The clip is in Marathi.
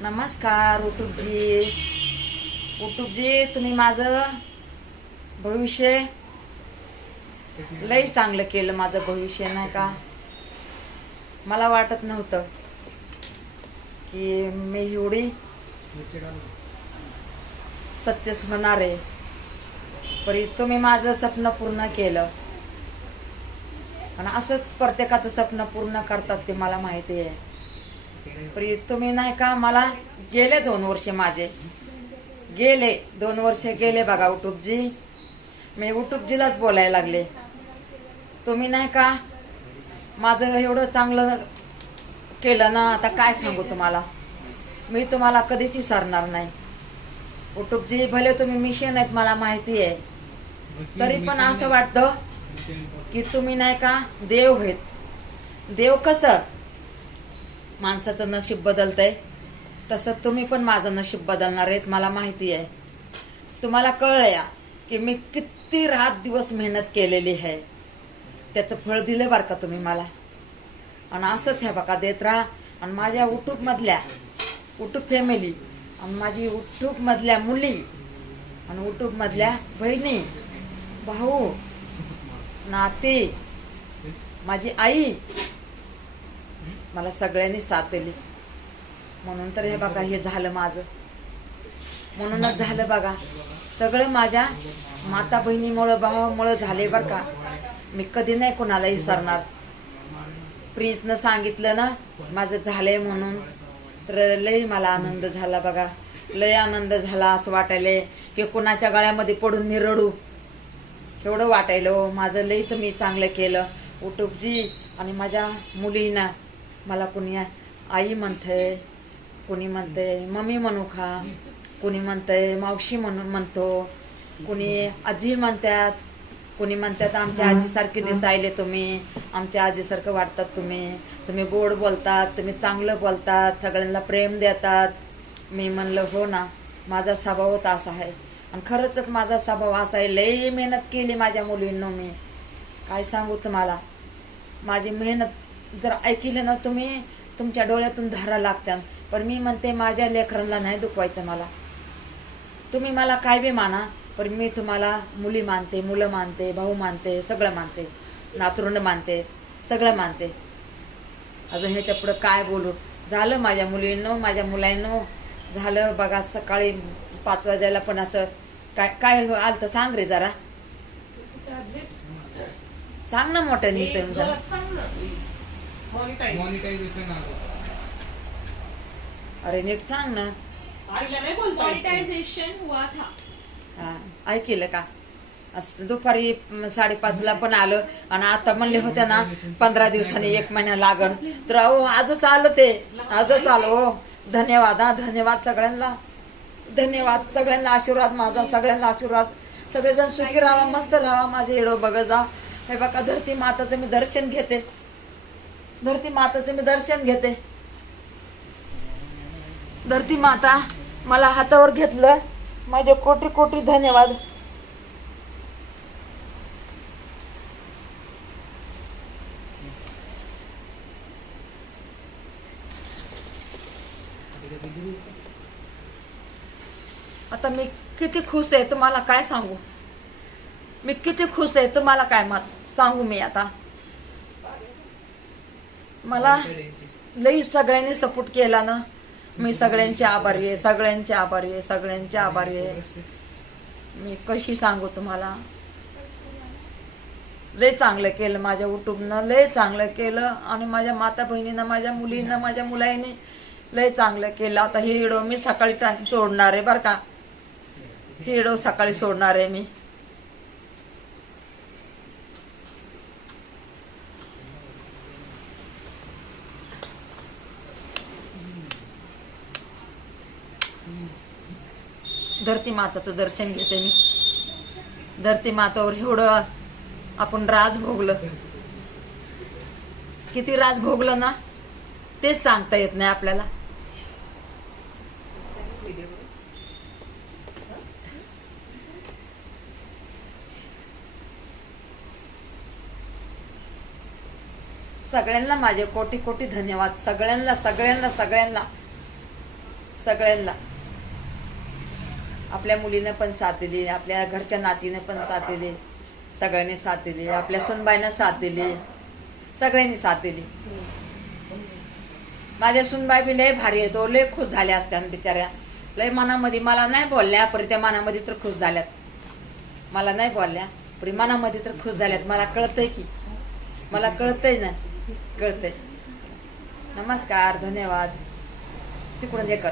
नमस्कार उटूबजी. उटूबजी, तुम्ही माझं भविष्य लई चांगलं केलं. माझं भविष्य नाही का, मला वाटत नव्हतं की मी एवढी सत्यच होणार आहे. पण तुम्ही माझं स्वप्न पूर्ण केलं आणि असंच प्रत्येकाचं स्वप्न पूर्ण करतात ते मला माहिती आहे. पण तुम्ही नाही का, मला गेले 2 वर्ष, माझे गेले 2 वर्ष गेले बघा उटूबजी. मी उटूबजीलाच बोलायला लागले. तुम्ही नाही का माझं एवढं चांगलं केलं ना, आता काय सांगू तुम्हाला. मी तुम्हाला कधीच विसरणार नाही उटूबजी. भले तुम्ही मिशन आहेत मला माहिती आहे, तरी पण असं वाटतं की तुम्ही नाही का देव आहेत. देव कसं माणसाचं नशीब बदलतंय, तसं तुम्ही पण माझं नशीब बदलणार आहेत मला माहिती आहे. तुम्हाला कळलं या की मी किती रात दिवस मेहनत केलेली आहे, त्याचं फळ दिलं बरं का तुम्ही मला. आणि असंच ह्या बघा देत राहा. आणि माझ्या उटूबमधल्या उटूब फॅमिली आणि माझी उटूबमधल्या मुली आणि उटूबमधल्या बहिणी, भाऊ, नाते, माझी आई, मला सगळ्यांनी साथ दिली. म्हणून तर हे बघा हे झालं माझं. म्हणूनच झालं बघा सगळं माझ्या माता बहिणीमुळं, भावामुळं झाले बरं का. मी कधी नाही कोणाला विसरणार. प्रिन्सनं सांगितलं ना माझं झालंय म्हणून, तर लई मला आनंद झाला बघा. लय आनंद झाला. असं वाटायलंय की कोणाच्या गळ्यामध्ये पडून मी रडू, एवढं वाटायलं. माझं लई तुम्ही चांगलं केलं उटूबजी. आणि माझ्या मुलींना मला कुणी आई म्हणतंय, कुणी म्हणतंय मम्मी म्हणू का, कुणी म्हणतंय मावशी म्हणतो, कुणी आजी म्हणतात, कुणी म्हणतात आमच्या आजीसारखी दिसायले तुम्ही, आमच्या आजीसारखं वाटतात तुम्ही, तुम्ही गोड बोलतात, तुम्ही चांगलं बोलतात, सगळ्यांना प्रेम देतात. मी म्हणलं हो ना, माझा स्वभावच असा आहे. आणि खरंच माझा स्वभाव असा आहे. लई मेहनत केली माझ्या मुलींनो. मी काय सांगू तुम्हाला, माझी मेहनत जर ऐकली ना तुम्ही, तुमच्या डोळ्यातून धारा लागतात. पण मी म्हणते माझ्या लेकरांना नाही दुखवायचं मला. तुम्ही मला काय बी माना, पण मी तुम्हाला मुली मानते, मुलं मानते, भाऊ मानते, सगळं मानते, नातरुंड मानते, सगळं मानते. अजून ह्याच्या पुढं काय बोलू. झालं माझ्या मुलींनो, माझ्या मुलांनो झालं बघा. सकाळी 5 वाजायला पण असं काय काय आलं तर सांग रे जरा, सांग ना मोठं नीट जरा. अरे नीट सांग ना. मॉनिटायझेशन हुआ था. हा ऐकलं का. असं दुपारी 5:30ला पण आलं आणि आता म्हणले होते ना 15 दिवसांनी 1 महिना लागण, तर अहो आजच आलं ते, आजच आलं. हो धन्यवाद. हा धन्यवाद सगळ्यांना, धन्यवाद सगळ्यांना. आशीर्वाद माझा, सगळ्यांना आशीर्वाद. सगळेजण सुखी राहा, मस्त राहा. माझे एडो बघा जा. हे बघा धरती माताचं मी दर्शन घेते, धरती माताचं मी दर्शन घेते. धरती माता मला हातावर घेतलं, माझे कोटी कोटी धन्यवाद. आता मी किती खुश आहे तुम्हाला काय सांगू. मी किती खुश आहे तुम्हाला काय सांगू मी आता. मला लई सगळ्यांनी सपोर्ट केला ना, मी सगळ्यांचे आभारी आहे, सगळ्यांचे आभारी आहे, सगळ्यांचे आभारी आहे. मी कशी सांगू तुम्हाला. लय चांगलं केलं माझ्या उटूबनं, लय चांगलं केलं. आणि माझ्या माता बहिणीनं, माझ्या मुलींना, माझ्या मुलांनी लय चांगलं केलं. आता हे व्हिडिओ मी सकाळी सोडणार आहे बरं का. हे व्हिडिओ सकाळी सोडणार आहे मी. धरती माताचं दर्शन घेते मी. धरती मातावर एवढं आपण राज भोगलं, किती राज भोगलं ना तेच सांगता येत नाही आपल्याला. सगळ्यांना माझे कोटी कोटी धन्यवाद. सगळ्यांना सगळ्यांना सगळ्यांना सगळ्यांना आपल्या मुलीनं पण साथ दिली, आपल्या घरच्या नातीनं पण साथ दिली, सगळ्यांनी साथ दिली, आपल्या सुनबाईनं साथ दिली, सगळ्यांनी साथ दिली. माझ्या सुनबाई बी लय भारी येतो, लय खुश झाल्या असत्या बिचाऱ्या. लय मनामध्ये मला नाही बोलल्या, पण त्या मनामध्ये तर खुश झाल्यात. मला नाही बोलल्या पण मनामध्ये तर खुश झाल्यात. मला कळतंय की, मला कळतंय ना, कळतंय. नमस्कार, धन्यवाद. तिकडून हे कर.